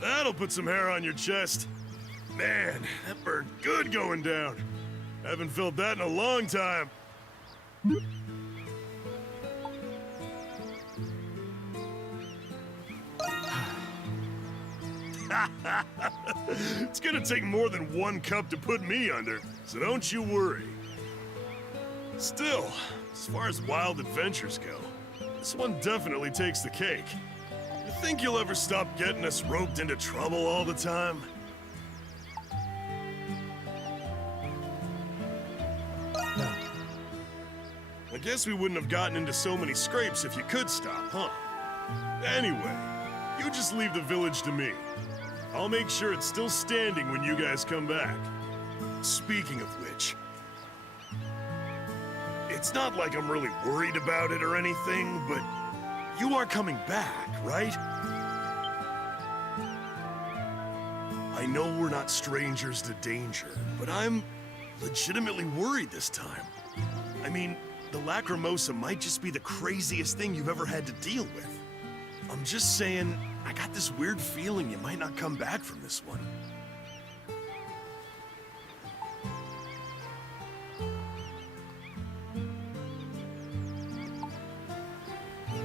That'll put some hair on your chest. Man, that burned good going down. Haven't felt that in a long time. It's gonna take more than one cup to put me under, so don't you worry. Still, as far as wild adventures go, this one definitely takes the cake. You think you'll ever stop getting us roped into trouble all the time? No. I guess we wouldn't have gotten into so many scrapes if you could stop, huh? Anyway, you just leave the village to me. I'll make sure it's still standing when you guys come back. Speaking of which, it's not like I'm really worried about it or anything, but you are coming back, right? I know we're not strangers to danger, but I'm legitimately worried this time. I mean, the Lacrimosa might just be the craziest thing you've ever had to deal with. I'm just saying, I got this weird feeling you might not come back from this one.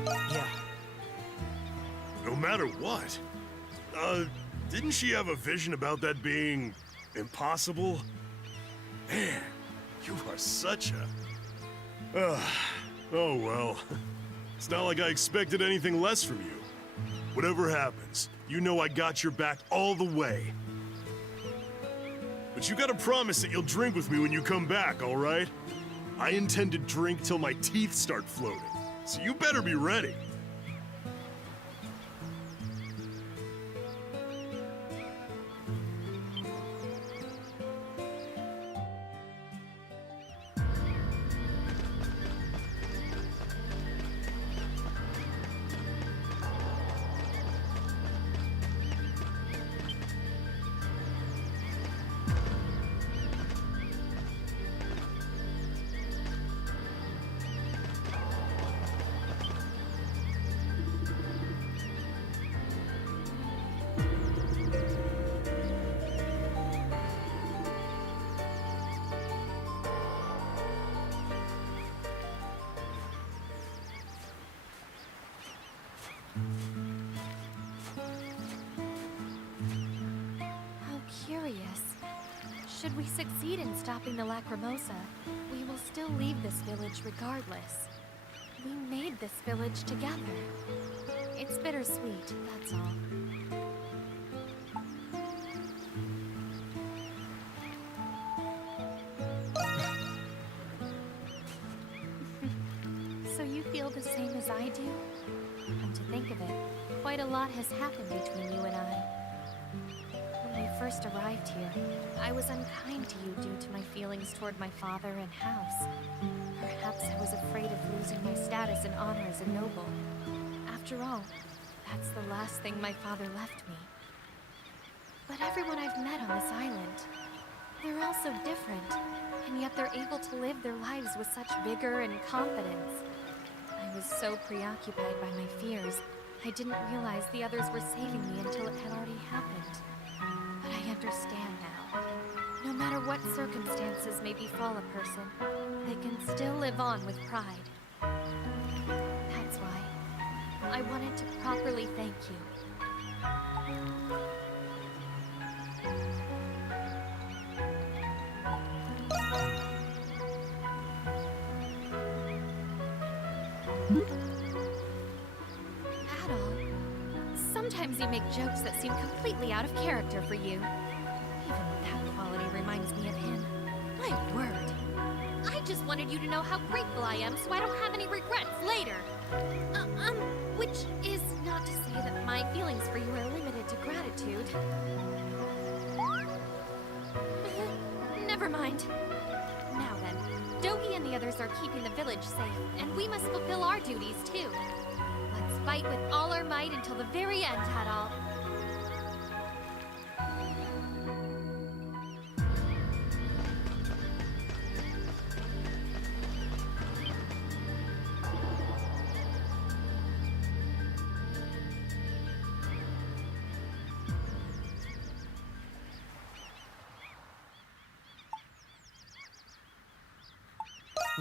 Yeah. No matter what. Didn't she have a vision about that being impossible? Man, you are such a... oh well. It's not like I expected anything less from you. Whatever happens, you know I got your back all the way. But you gotta promise that you'll drink with me when you come back, all right? I intend to drink till my teeth start floating, so you better be ready. How curious. Should we succeed in stopping the Lacrimosa, we will still leave this village regardless. We made this village together. It's bittersweet, that's all. So you feel the same as I do? Come to think of it, quite a lot has happened between you and I. When we first arrived here, I was unkind to you due to my feelings toward my father and house. Perhaps I was afraid of losing my status and honor as a noble. After all, that's the last thing my father left me. But everyone I've met on this island, they're all so different, and yet they're able to live their lives with such vigor and confidence. I was so preoccupied by my fears, I didn't realize the others were saving me until it had already happened. But I understand now. No matter what circumstances may befall a person, they can still live on with pride. That's why I wanted to properly thank you. Adol, sometimes you make jokes that seem completely out of character for you. Even that quality reminds me of him. My word. I just wanted you to know how grateful I am so I don't have any regrets later. Which is not to say that my feelings for you are limited to gratitude. Never mind. Now then, Dogi and the others are keeping the village safe, and we must fulfill our duties too. Let's fight with all our might until the very end, Adol.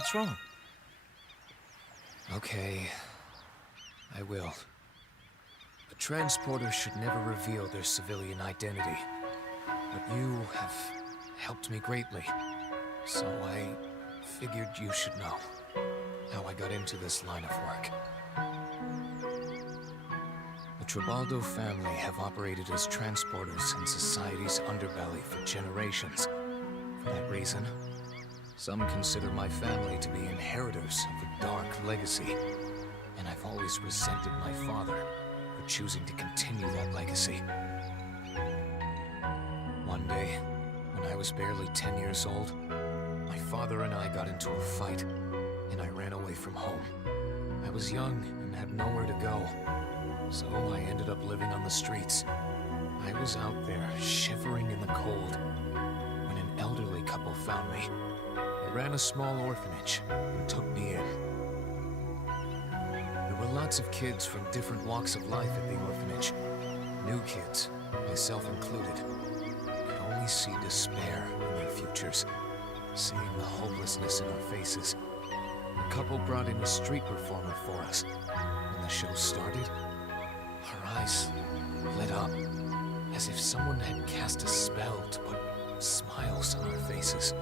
What's wrong? Okay, I will. A transporter should never reveal their civilian identity. But you have helped me greatly, so I figured you should know how I got into this line of work. The Tribaldo family have operated as transporters in society's underbelly for generations. For that reason, some consider my family to be inheritors of a dark legacy, and I've always resented my father for choosing to continue that legacy. One day, when I was barely 10 years old, my father and I got into a fight, and I ran away from home. I was young and had nowhere to go, so I ended up living on the streets. I was out there, shivering in the cold, when an elderly couple found me. They ran a small orphanage and took me in. There were lots of kids from different walks of life at the orphanage. New kids, myself included, could only see despair in their futures, seeing the hopelessness in our faces. The couple brought in a street performer for us. When the show started, our eyes lit up, as if someone had cast a spell to put smiles on our faces.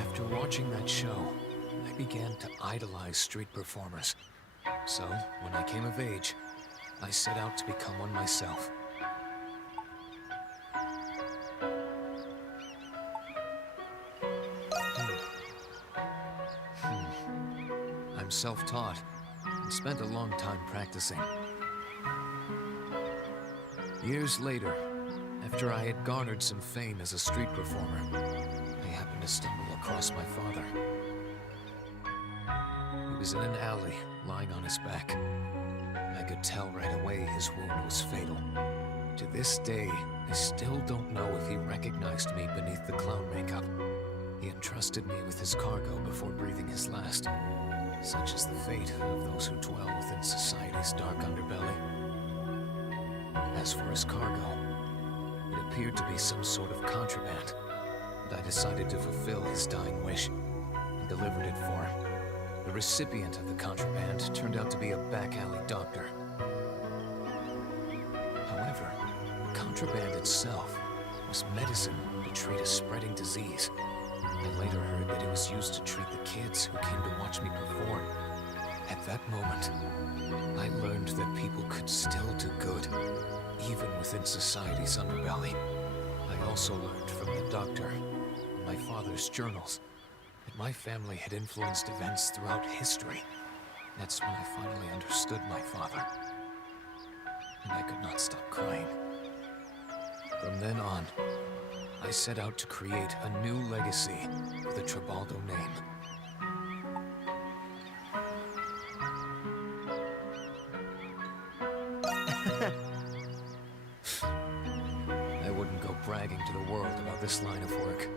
After watching that show, I began to idolize street performers. So, when I came of age, I set out to become one myself. I'm self-taught and spent a long time practicing. Years later, after I had garnered some fame as a street performer, I happened to stumble across my father. He was in an alley, lying on his back. I could tell right away his wound was fatal. To this day, I still don't know if he recognized me beneath the clown makeup. He entrusted me with his cargo before breathing his last. Such is the fate of those who dwell within society's dark underbelly. As for his cargo, it appeared to be some sort of contraband, but I decided to fulfill his dying wish and delivered it for him. The recipient of the contraband turned out to be a back-alley doctor. However, the contraband itself was medicine to treat a spreading disease. I later heard that it was used to treat the kids who came to watch me perform. At that moment, I learned that people could still do good, even within society's underbelly. I also learned from the doctor and my father's journals that my family had influenced events throughout history. That's when I finally understood my father, and I could not stop crying. From then on, I set out to create a new legacy for the Tribaldo name. I wouldn't go bragging to the world about this line of work.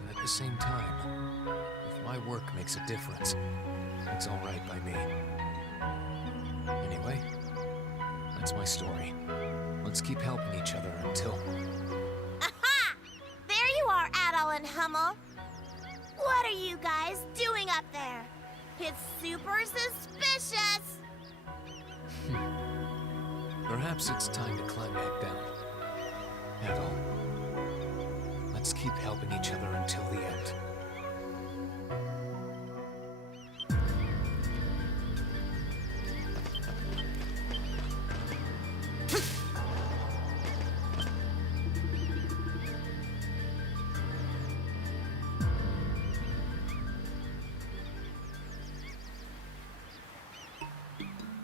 But at the same time, if my work makes a difference, it's all right by me. Anyway, that's my story. Let's keep helping each other until... Aha! There you are, Adol and Hummel. What are you guys doing up there? It's super suspicious. Perhaps it's time to climb back down. Adol, let's keep helping each other until the end.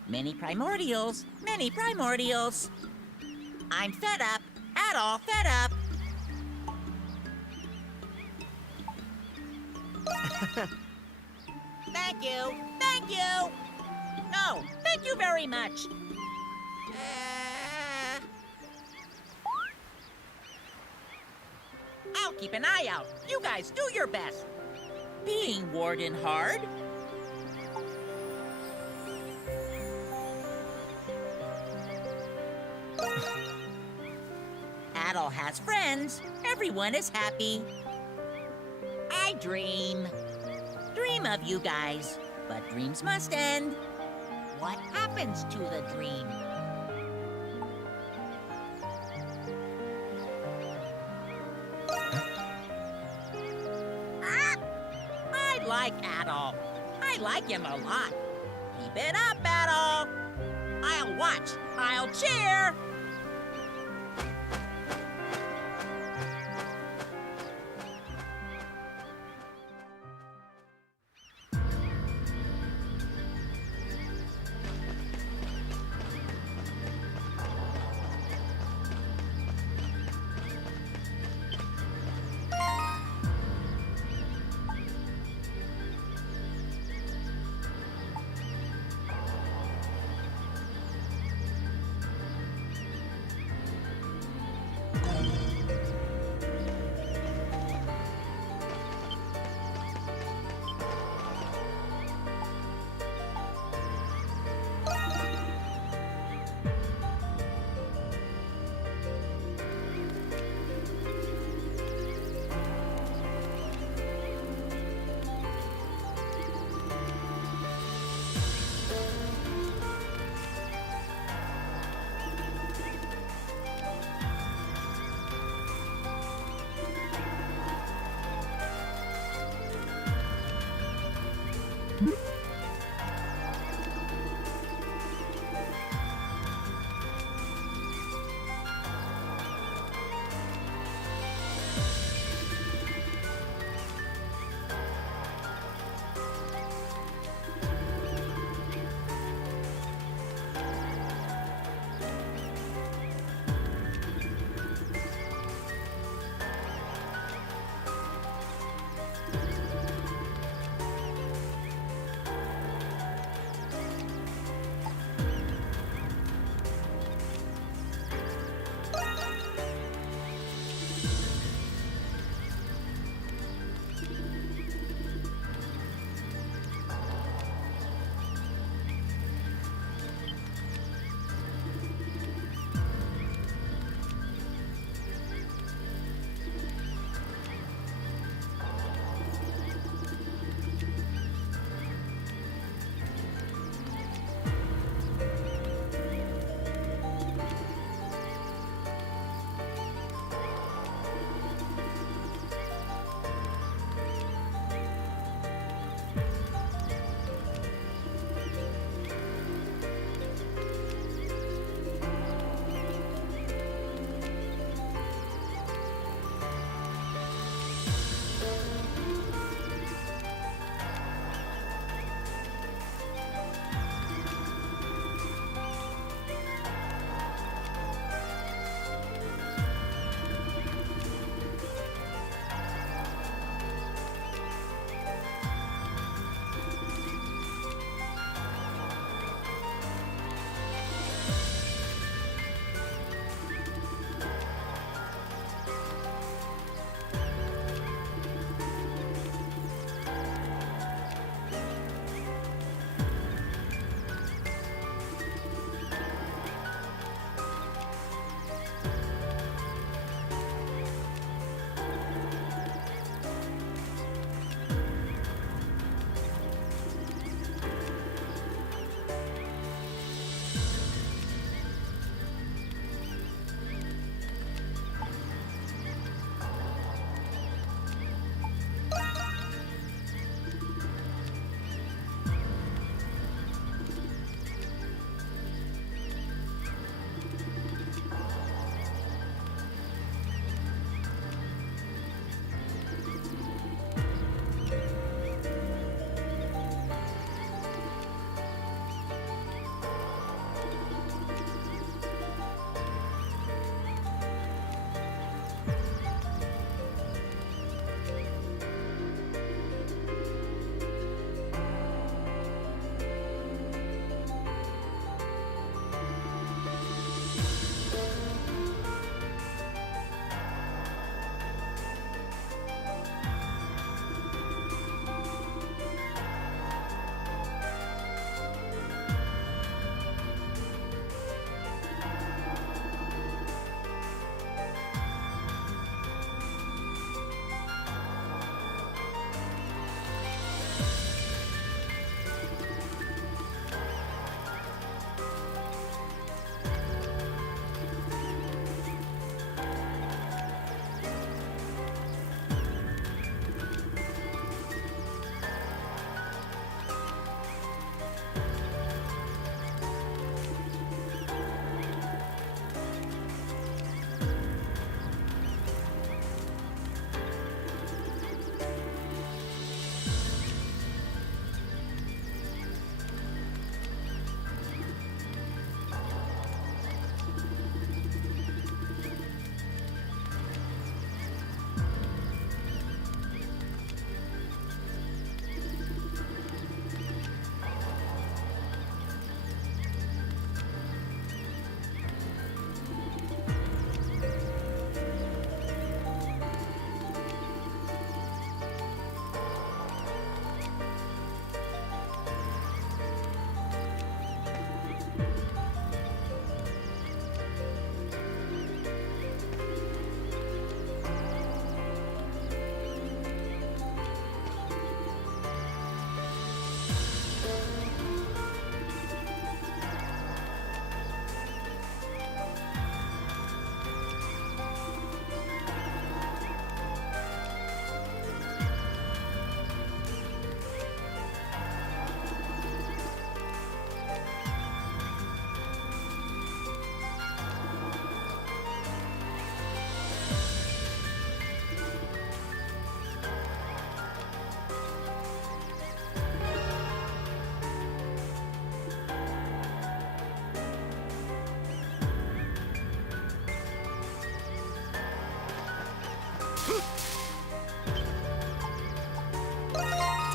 Many primordials, many primordials. I'm fed up, Adol fed up. Thank you, thank you. No, thank you very much. I'll keep an eye out. You guys do your best. Being warden hard. Adol has friends. Everyone is happy. I dream. dream of you guys, but dreams must end. What happens to the dream? I like Adol. I like him a lot. Keep it up, Adol. I'll watch. I'll cheer.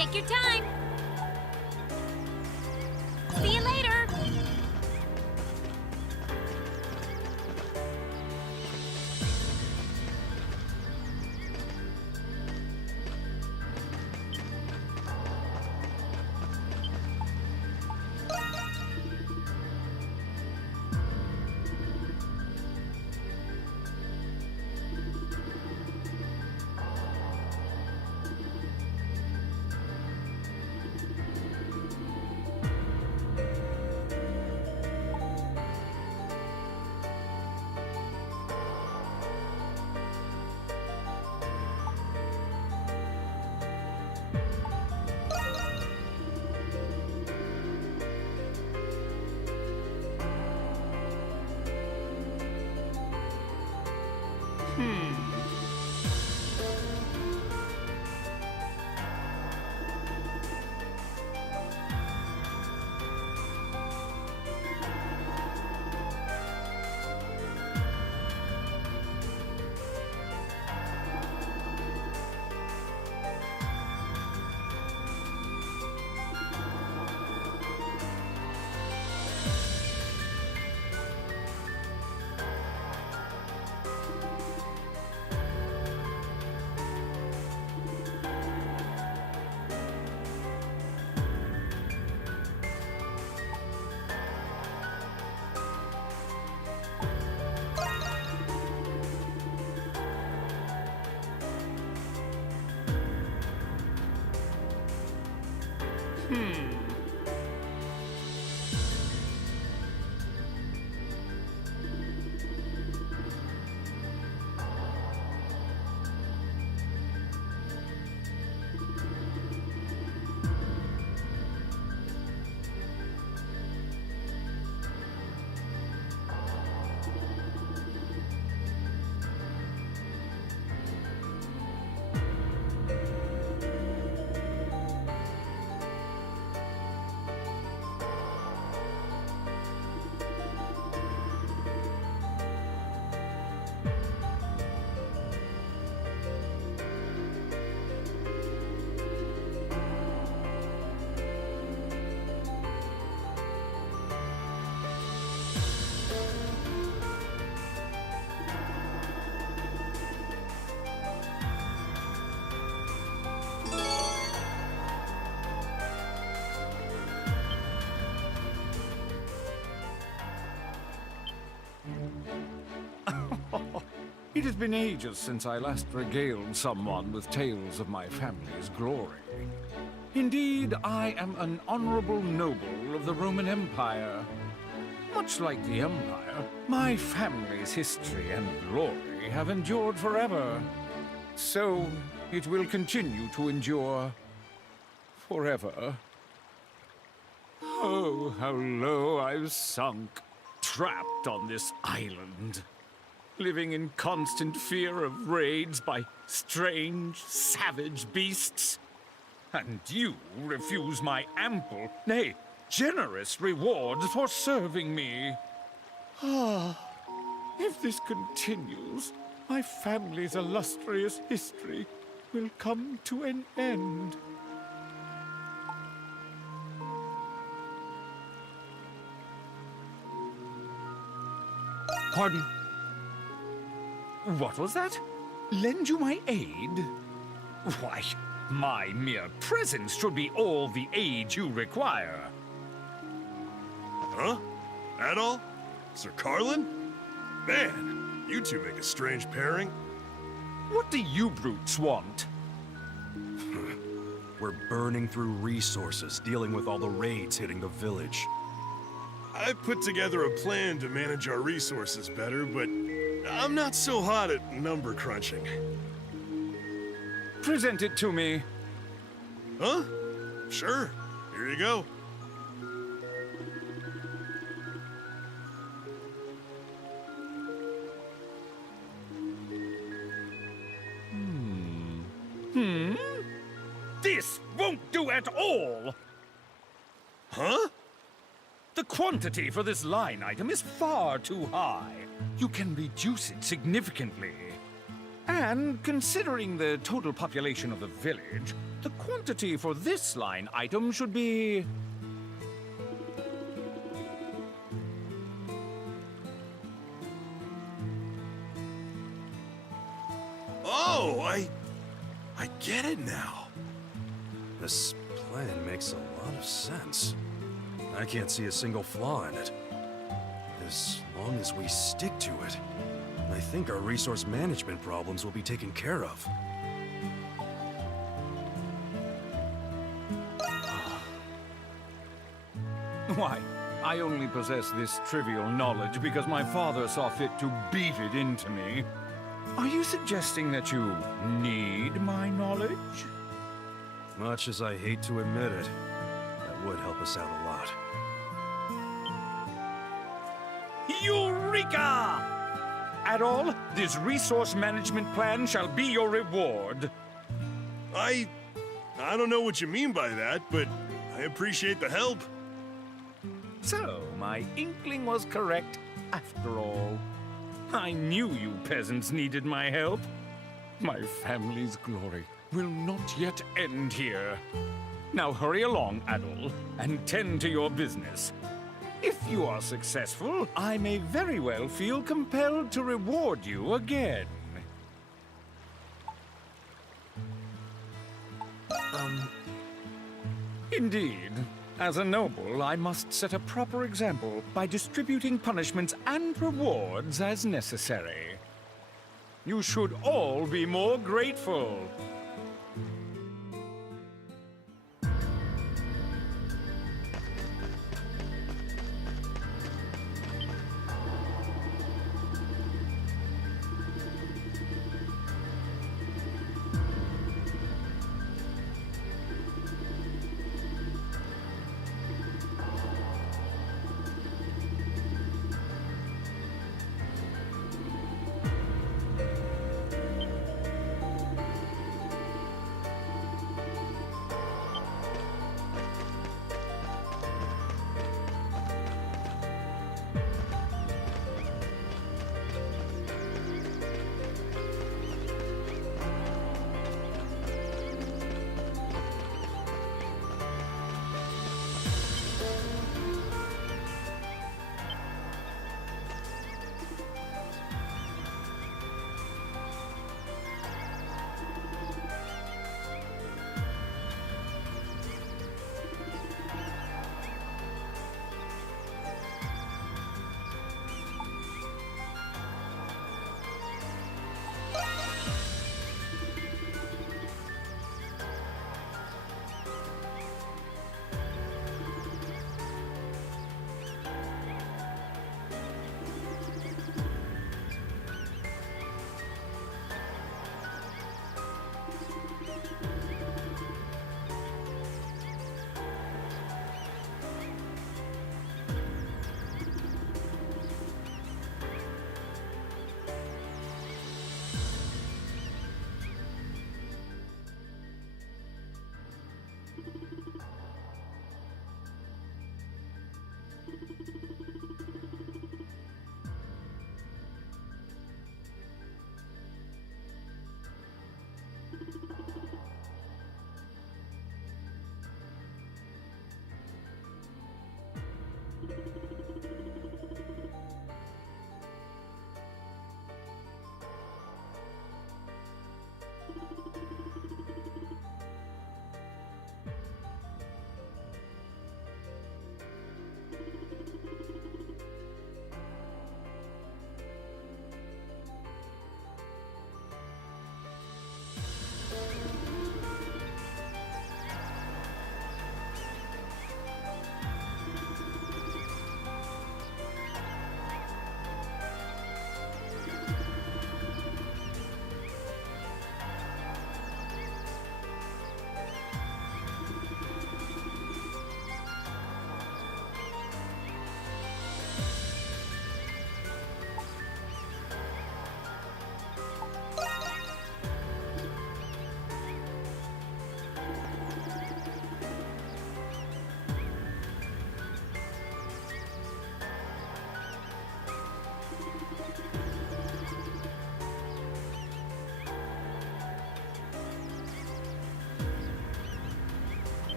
Take your time. See you later. It has been ages since I last regaled someone with tales of my family's glory. Indeed, I am an honorable noble of the Roman Empire. Much like the Empire, my family's history and glory have endured forever. So, it will continue to endure forever. Oh, how low I've sunk, trapped on this island, living in constant fear of raids by strange, savage beasts. And you refuse my ample, nay, generous rewards for serving me. Ah, if this continues, my family's illustrious history will come to an end. Pardon? What was that? Lend you my aid? Why, my mere presence should be all the aid you require. Huh? That all? Sir Carlin? Man, you two make a strange pairing. What do you brutes want? We're burning through resources, dealing with all the raids hitting the village. I put together a plan to manage our resources better, but I'm not so hot at number crunching. Present it to me. Huh? Sure. Here you go. This won't do at all! Huh? The quantity for this line item is far too high. You can reduce it significantly. And considering the total population of the village, the quantity for this line item should be... Oh, I get it now. This plan makes a lot of sense. I can't see a single flaw in it. As long as we stick to it, I think our resource management problems will be taken care of. Why, I only possess this trivial knowledge because my father saw fit to beat it into me. Are you suggesting that you need my knowledge? Much as I hate to admit it, that would help us out a lot. Eureka! Adol, this resource management plan shall be your reward. I don't know what you mean by that, but I appreciate the help. So, my inkling was correct after all. I knew you peasants needed my help. My family's glory will not yet end here. Now hurry along, Adol, and tend to your business. If you are successful, I may very well feel compelled to reward you again. Indeed. As a noble, I must set a proper example by distributing punishments and rewards as necessary. You should all be more grateful.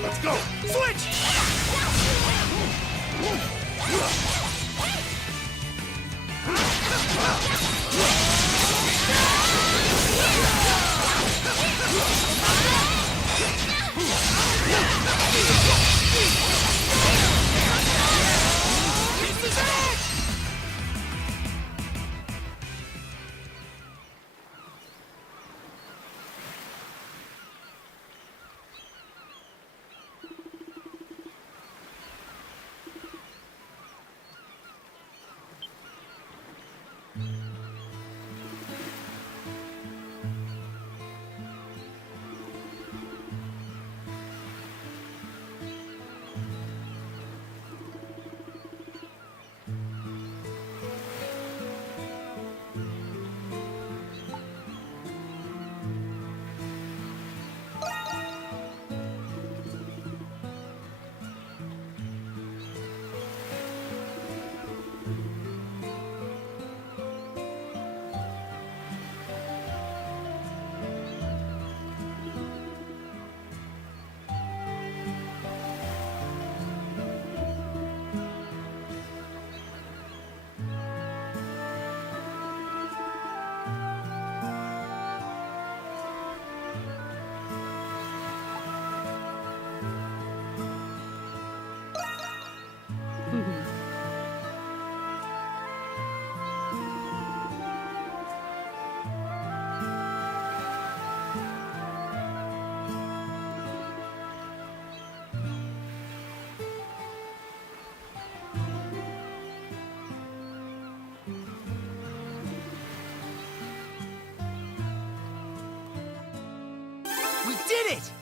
Let's go! Switch! We did it!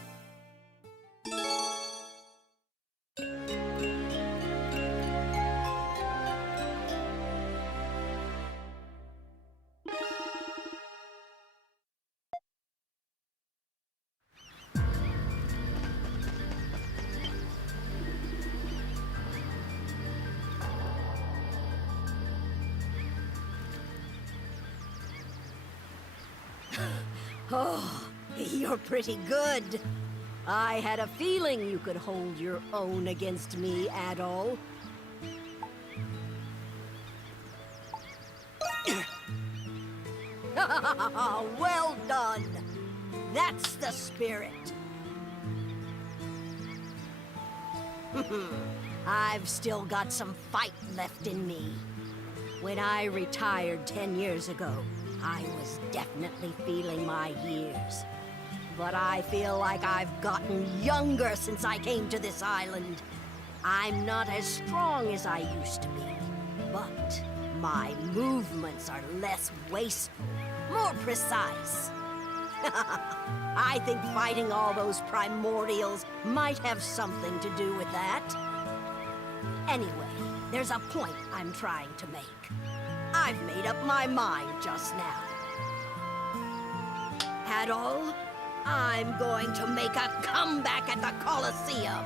Oh, you're pretty good. I had a feeling you could hold your own against me, Adol. Well done. That's the spirit. I've still got some fight left in me. When I retired 10 years ago, I was definitely feeling my years. But I feel like I've gotten younger since I came to this island. I'm not as strong as I used to be, but my movements are less wasteful, more precise. I think fighting all those primordials might have something to do with that. Anyway, there's a point I'm trying to make. I've made up my mind just now. Adol, I'm going to make a comeback at the Colosseum.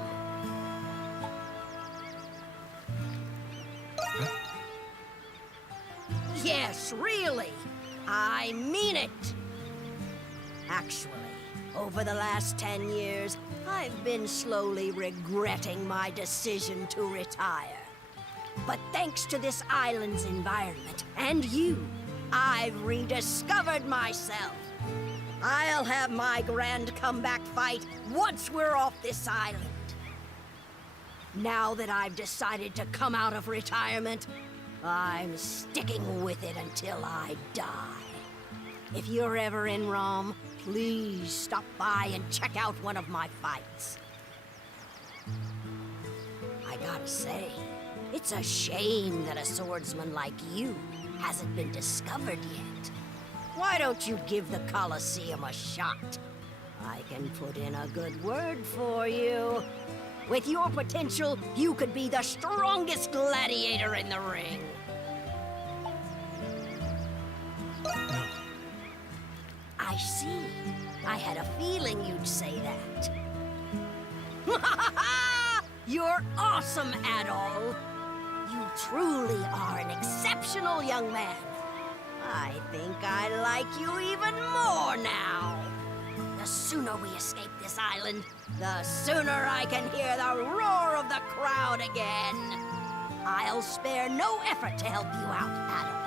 Yes, really. I mean it. Actually, over the last 10 years, I've been slowly regretting my decision to retire. But thanks to this island's environment, and you, I've rediscovered myself. I'll have my grand comeback fight once we're off this island. Now that I've decided to come out of retirement, I'm sticking with it until I die. If you're ever in Rome, please stop by and check out one of my fights. I gotta say, it's a shame that a swordsman like you hasn't been discovered yet. Why don't you give the Colosseum a shot? I can put in a good word for you. With your potential, you could be the strongest gladiator in the ring. I see. I had a feeling you'd say that. You're awesome, Adol. You truly are an exceptional young man. I think I like you even more now. The sooner we escape this island, the sooner I can hear the roar of the crowd again. I'll spare no effort to help you out, Adol.